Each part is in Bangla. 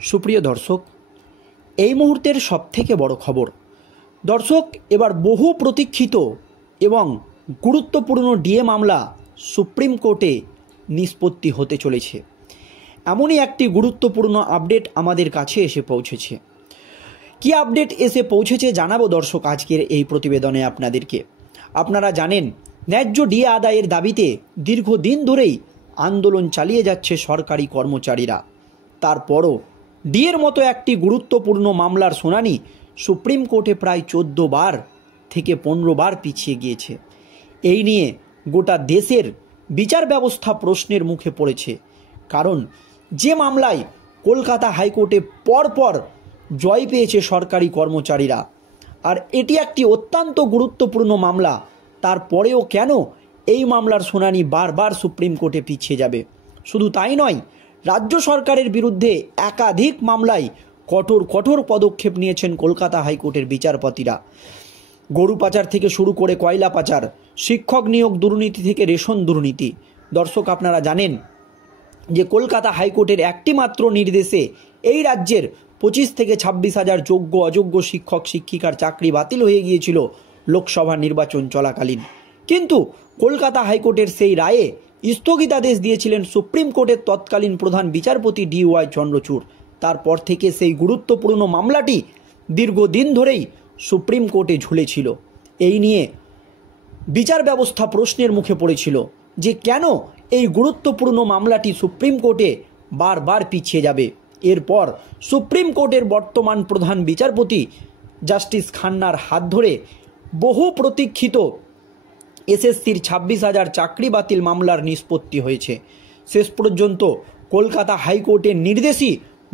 সুপ্রিয় দর্শক, এই মুহূর্তের সবথেকে বড় খবর। দর্শক, এবার বহু প্রতীক্ষিত এবং গুরুত্বপূর্ণ ডিএ মামলা সুপ্রিম কোর্টে নিষ্পত্তি হতে চলেছে। এমনই একটি গুরুত্বপূর্ণ আপডেট আমাদের কাছে এসে পৌঁছেছে। কি আপডেট এসে পৌঁছেছে জানাবো দর্শক আজকের এই প্রতিবেদনে আপনাদেরকে। আপনারা জানেন, ন্যায্য ডিএ আদায়ের দাবিতে দীর্ঘদিন ধরেই আন্দোলন চালিয়ে যাচ্ছে সরকারি কর্মচারীরা। তারপরও ডিএর মতো একটি গুরুত্বপূর্ণ মামলার শুনানি সুপ্রিম কোর্টে প্রায় 14 বার থেকে 15 বার পিছিয়ে গিয়েছে। এই নিয়ে গোটা দেশের বিচার ব্যবস্থা প্রশ্নের মুখে পড়েছে। কারণ যে মামলায় কলকাতা হাইকোর্টে পরপর জয় পেয়েছে সরকারি কর্মচারীরা, আর এটি একটি অত্যন্ত গুরুত্বপূর্ণ মামলা, তারপরেও কেন এই মামলার শুনানি বারবার সুপ্রিম কোর্টে পিছিয়ে যাবে? শুধু তাই নয়, রাজ্য সরকারের বিরুদ্ধে একাধিক মামলায় কঠোর পদক্ষেপ নিয়েছেন কলকাতা হাইকোর্টের বিচারপতিরা। গরু পাচার থেকে শুরু করে কয়লা পাচার, শিক্ষক নিয়োগ দুর্নীতি থেকে রেশন দুর্নীতি। দর্শক, আপনারা জানেন যে কলকাতা হাইকোর্টের একটি মাত্র নির্দেশে এই রাজ্যের 25 থেকে 26 হাজার যোগ্য অযোগ্য শিক্ষক শিক্ষিকার চাকরি বাতিল হয়ে গিয়েছিল লোকসভা নির্বাচন চলাকালীন। কিন্তু কলকাতা হাইকোর্টের সেই রায়ে স্থগিতাদেশ দিয়েছিলেন সুপ্রিম কোর্টের তৎকালীন প্রধান বিচারপতি DY চন্দ্রচূড়। তারপর থেকে সেই গুরুত্বপূর্ণ মামলাটি দীর্ঘদিন ধরেই সুপ্রিম কোর্টে ঝুলেছিল। এই নিয়ে বিচার ব্যবস্থা প্রশ্নের মুখে পড়েছিল যে কেন এই গুরুত্বপূর্ণ মামলাটি সুপ্রিম কোর্টে বারবার পিছিয়ে যাবে। এরপর সুপ্রিম কোর্টের বর্তমান প্রধান বিচারপতি জাস্টিস খান্নার হাত ধরে বহু প্রতীক্ষিত এসএসসির 26,000 চাকরি বাতিল মামলার নিষ্পত্তি হয়েছে। শেষ পর্যন্ত কলকাতা হাইকোর্টের নির্দেশই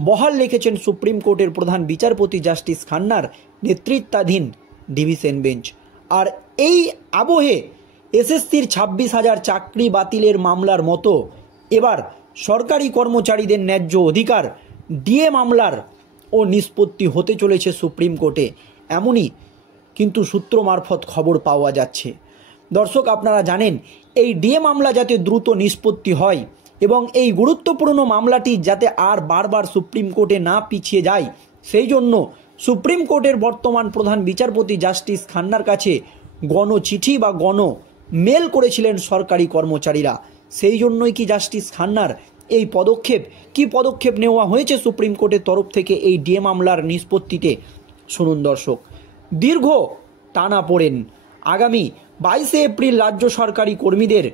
বহাল রেখেছেন সুপ্রিম কোর্টের প্রধান বিচারপতি জাস্টিস খান্নার নেতৃত্বাধীন ডিভিশন বেঞ্চ। আর এই আবহে এসএসসির 26,000 চাকরি বাতিলের মামলার মতো এবার সরকারি কর্মচারীদের ন্যায্য অধিকার ডিএ মামলার ও নিষ্পত্তি হতে চলেছে সুপ্রিম কোর্টে, এমনই কিন্তু সূত্র মারফত খবর পাওয়া যাচ্ছে। দর্শক, আপনারা জানেন, এই ডিএ মামলা যাতে দ্রুত নিষ্পত্তি হয় এবং এই গুরুত্বপূর্ণ মামলাটি যাতে আর বারবার সুপ্রিম কোর্টে না পিছিয়ে যায়, সেই জন্য সুপ্রিম কোর্টের বর্তমান প্রধান বিচারপতি জাস্টিস খান্নার কাছে গণচিঠি বা মেল করেছিলেন সরকারি কর্মচারীরা। সেই জন্যই কি জাস্টিস খান্নার এই পদক্ষেপ? কি পদক্ষেপ নেওয়া হয়েছে সুপ্রিম কোর্টের তরফ থেকে এই ডিএ মামলার নিষ্পত্তিতে? শুনুন দর্শক। দীর্ঘ টানাপোড়েন। আগামী 22 এপ্রিল রাজ্য সরকারি কর্মীদের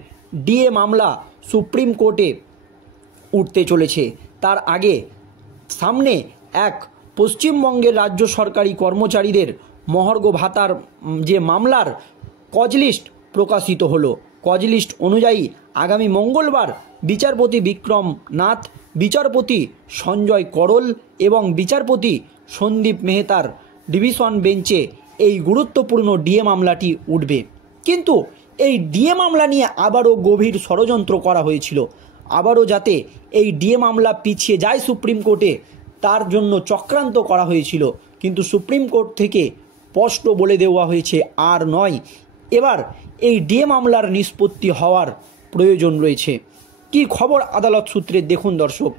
ডিএ মামলা সুপ্রিম কোর্টে উঠতে চলেছে। তার আগে সামনে এক পশ্চিমবঙ্গের রাজ্য সরকারি কর্মচারীদের মহার্ঘ ভাতার যে মামলার কজ লিস্ট প্রকাশিত হলো। কজ লিস্ট অনুযায়ী আগামী মঙ্গলবার বিচারপতি বিক্রম নাথ, বিচারপতি সঞ্জয় করল এবং বিচারপতি সন্দীপ মেহতার ডিভিশন বেঞ্চে এই গুরুত্বপূর্ণ ডিএ মামলাটি উঠবে। কিন্তু এই ডিএ মামলা নিয়ে আবারও গভীর ষড়যন্ত্র করা হয়েছিল। আবারও যাতে এই ডিএ মামলা পিছিয়ে যায় সুপ্রিম কোর্টে, তার জন্য চক্রান্ত করা হয়েছিল। কিন্তু সুপ্রিম কোর্ট থেকে স্পষ্ট বলে দেওয়া হয়েছে আর নয়, এবার এই ডিএ মামলার নিষ্পত্তি হওয়ার প্রয়োজন রয়েছে। কি খবর আদালত সূত্রে দেখুন দর্শক।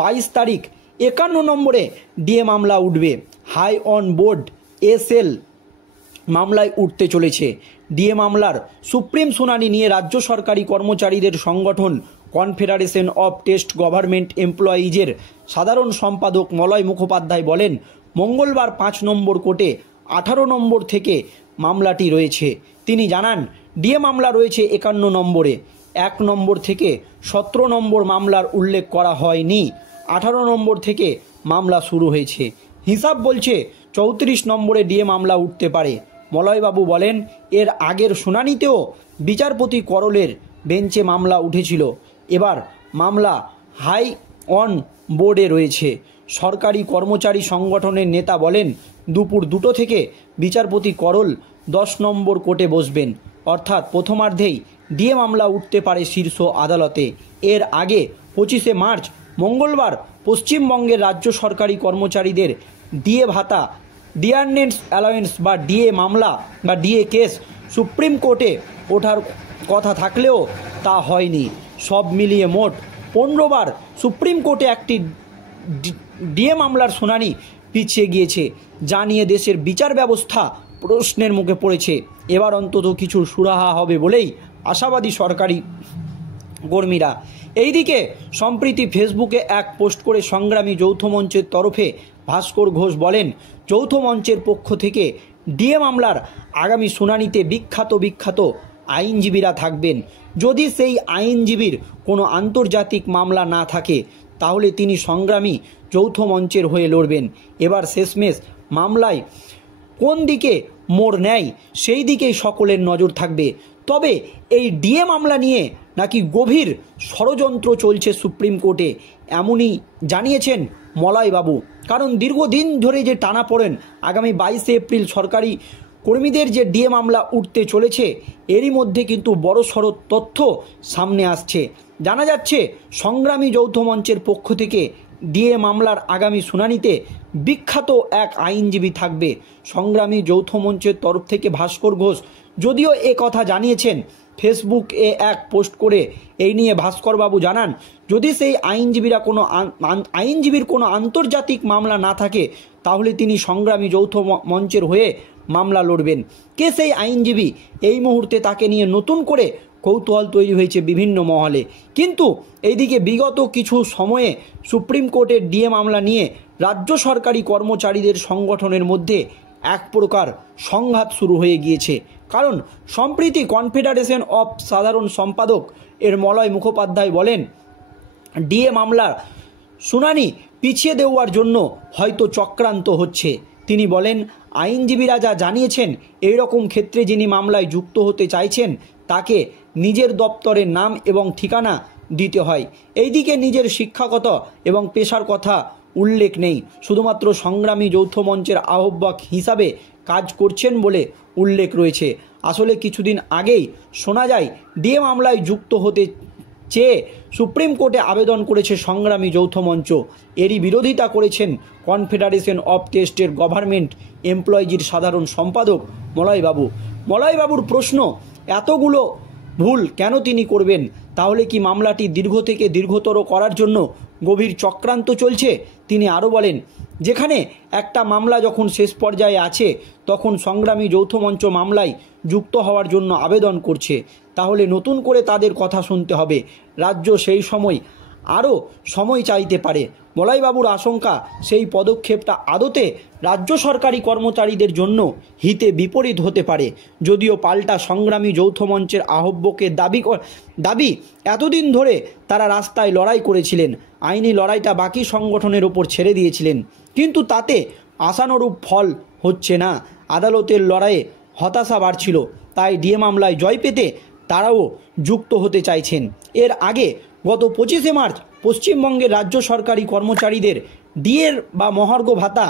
22 তারিখ 51 নম্বরে ডিএ মামলা উঠবে। হাই অন বোর্ড এসএল মামলায় উঠতে চলেছে। ডিএ মামলার সুপ্রিম শুনানি নিয়ে রাজ্য সরকারি কর্মচারীদের সংগঠন কনফেডারেশন অফ টেস্ট গভর্নমেন্ট এমপ্লয়িজের সাধারণ সম্পাদক মলয় মুখোপাধ্যায় বলেন, মঙ্গলবার 5 নম্বর কোর্টে 18 নম্বর থেকে মামলাটি রয়েছে। তিনি জানান, ডিএ মামলা রয়েছে 51 নম্বরে। 1 নম্বর থেকে 17 নম্বর মামলার উল্লেখ করা হয়নি। 18 নম্বর থেকে মামলা শুরু হয়েছে। হিসাব বলছে 34 নম্বরে ডিএ মামলা উঠতে পারে। মলয়বাবু বলেন, এর আগের শুনানিতেও বিচারপতি করলের বেঞ্চে মামলা উঠেছিল। এবার মামলা হাই অন বোর্ডে রয়েছে। সরকারি কর্মচারী সংগঠনের নেতা বলেন, দুপুর 2টো থেকে বিচারপতি করল 10 নম্বর কোর্টে বসবেন। অর্থাৎ প্রথমার্ধেই ডিএ মামলা উঠতে পারে শীর্ষ আদালতে। এর আগে 25 মার্চ মঙ্গলবার পশ্চিমবঙ্গের রাজ্য সরকারি কর্মচারীদের ডিএ ভাতা, ডিয়ারনেন্স অ্যালাওয়েন্স বা ডিএ মামলা বা ডিএ কেস সুপ্রিম কোর্টে ওঠার কথা থাকলেও তা হয়নি। সব মিলিয়ে মোট 15 বার সুপ্রিম কোর্টে একটি ডিএ মামলার শুনানি পিছিয়ে গিয়েছে, যা নিয়ে দেশের বিচার ব্যবস্থা প্রশ্নের মুখে পড়েছে। এবার অন্তত কিছু সুরাহা হবে বলেই আশাবাদী সরকারি কর্মীরা। এইদিকে সম্প্রতি ফেসবুকে এক পোস্ট করে সংগ্রামী যৌথ মঞ্চের তরফে ভাস্কর ঘোষ বলেন, যৌথ মঞ্চের পক্ষ থেকে ডিএ মামলার আগামী শুনানিতে বিখ্যাত আইনজীবীরা থাকবেন। যদি সেই আইনজীবীর কোনো আন্তর্জাতিক মামলা না থাকে তাহলে তিনি সংগ্রামী যৌথ মঞ্চের হয়ে লড়বেন। এবার শেষমেশ মামলায় কোন দিকে মোড় নেয় সেই দিকেই সকলের নজর থাকবে। তবে এই ডিএ মামলা নিয়ে নাকি গভীর ষড়যন্ত্র চলছে সুপ্রিম কোর্টে, এমনই জানিয়েছেন মলয়বাবু। কারণ দীর্ঘদিন ধরে যে টানাপোড়েন, আগামী 22শে এপ্রিল সরকারি কর্মীদের যে ডিএ মামলা উঠতে চলেছে, এরই মধ্যে কিন্তু বড়সড় তথ্য সামনে আসছে। জানা যাচ্ছে সংগ্রামী যৌথ মঞ্চের পক্ষ থেকে ডিএ মামলার আগামী শুনানিতে বিখ্যাত এক আইনজীবী থাকবে। সংগ্রামী যৌথ মঞ্চের তরফ থেকে ভাস্কর ঘোষ যদিও এ কথা জানিয়েছেন, ফেসবুকে এক পোস্ট করে এই নিয়ে ভাস্করবাবু জানান, যদি সেই আইনজীবীর কোনো আন্তর্জাতিক মামলা না থাকে তাহলে তিনি সংগ্রামী যৌথ মঞ্চের হয়ে মামলা লড়বেন। কে সেই আইনজীবী? এই মুহূর্তে তাকে নিয়ে নতুন করে কৌতূহল তৈরি হয়েছে বিভিন্ন মহলে। কিন্তু এইদিকে বিগত কিছু সময়ে সুপ্রিম কোর্টের ডিএ মামলা নিয়ে রাজ্য সরকারি কর্মচারীদের সংগঠনের মধ্যে এক প্রকার সংঘাত শুরু হয়ে গিয়েছে। কারণ সম্প্রতি কনফেডারেশন অফ সাধারণ সম্পাদক এর মলয় মুখোপাধ্যায় বলেন, ডিএ মামলার শুনানি পিছিয়ে দেওয়ার জন্য হয়তো চক্রান্ত হচ্ছে। তিনি বলেন, আইনজীবীরা যা জানিয়েছেন, এই রকম ক্ষেত্রে যিনি মামলায় যুক্ত হতে চাইছেন তাকে নিজের দপ্তরের নাম এবং ঠিকানা দিতে হয়। এইদিকে নিজের শিক্ষাগত এবং পেশার কথা উল্লেখ নেই, শুধুমাত্র সংগ্রামী যৌথ মঞ্চের আহ্বায়ক হিসাবে কাজ করছেন বলে উল্লেখ রয়েছে। আসলে কিছুদিন আগেই শোনা যায় ডিএ মামলায় যুক্ত হতে চেয়ে সুপ্রিম কোর্টে আবেদন করেছে সংগ্রামী যৌথ মঞ্চ। এরই বিরোধিতা করেছেন কনফেডারেশন অফ টেস্টের গভর্নমেন্ট এমপ্লয়িজের সাধারণ সম্পাদক মলয়বাবুর প্রশ্ন, এতগুলো ভুল কেন তিনি করবেন? তাহলে কি মামলাটি দীর্ঘ থেকে দীর্ঘতর করার জন্য গভীর চক্রান্ত চলছে? তিনি আরও বলেন, যেখানে একটা মামলা যখন শেষ পর্যায়ে আছে তখন সংগ্রামী যৌথ মঞ্চ মামলায় যুক্ত হওয়ার জন্য আবেদন করছে, তাহলে নতুন করে তাদের কথা শুনতে হবে। রাজ্য সেই সময় আরও সময় চাইতে পারে। মলয়বাবুর আশঙ্কা, সেই পদক্ষেপটা আদতে রাজ্য সরকারি কর্মচারীদের জন্য হিতে বিপরীত হতে পারে। যদিও পাল্টা সংগ্রামী যৌথ মঞ্চের আহ্বায়কের দাবি এতদিন ধরে তারা রাস্তায় লড়াই করেছিলেন, আইনি লড়াইটা বাকি সংগঠনের ওপর ছেড়ে দিয়েছিলেন, কিন্তু তাতে আশানুরূপ ফল হচ্ছে না। আদালতের লড়াইয়ে হতাশা বাড়ছিল, তাই ডিএ মামলায় জয় পেতে তারাও যুক্ত হতে চাইছেন। এর আগে গত 25শে মার্চ পশ্চিমবঙ্গের রাজ্য সরকারি কর্মচারীদের ডিএর বা মহার্ঘ ভাতা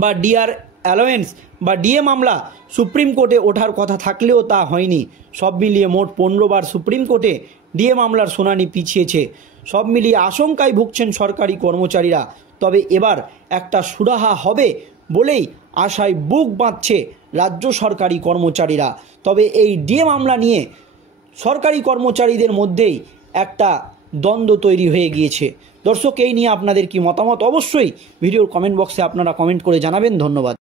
বা ডিআর অ্যালাওয়েন্স বা ডিএ মামলা সুপ্রিম কোর্টে ওঠার কথা থাকলেও তা হয়নি। সব মিলিয়ে মোট 15 বার সুপ্রিম কোর্টে ডিএ মামলার শুনানি পিছিয়েছে। সব মিলিয়ে আশঙ্কায় ভুগছেন সরকারি কর্মচারীরা। তবে এবার একটা সুরাহা হবে বলেই আশায় বুক বাঁধছে রাজ্য সরকারি কর্মচারীরা। তবে এই ডিএ মামলা নিয়ে সরকারি কর্মচারীদের মধ্যেই একটা দ্বন্দ্ব তৈরি হয়ে গিয়েছে। দর্শক, এই নিয়ে আপনাদের কি মতামত? অবশ্যই ভিডিওর কমেন্ট বক্সে আপনারা কমেন্ট করে জানাবেন। ধন্যবাদ।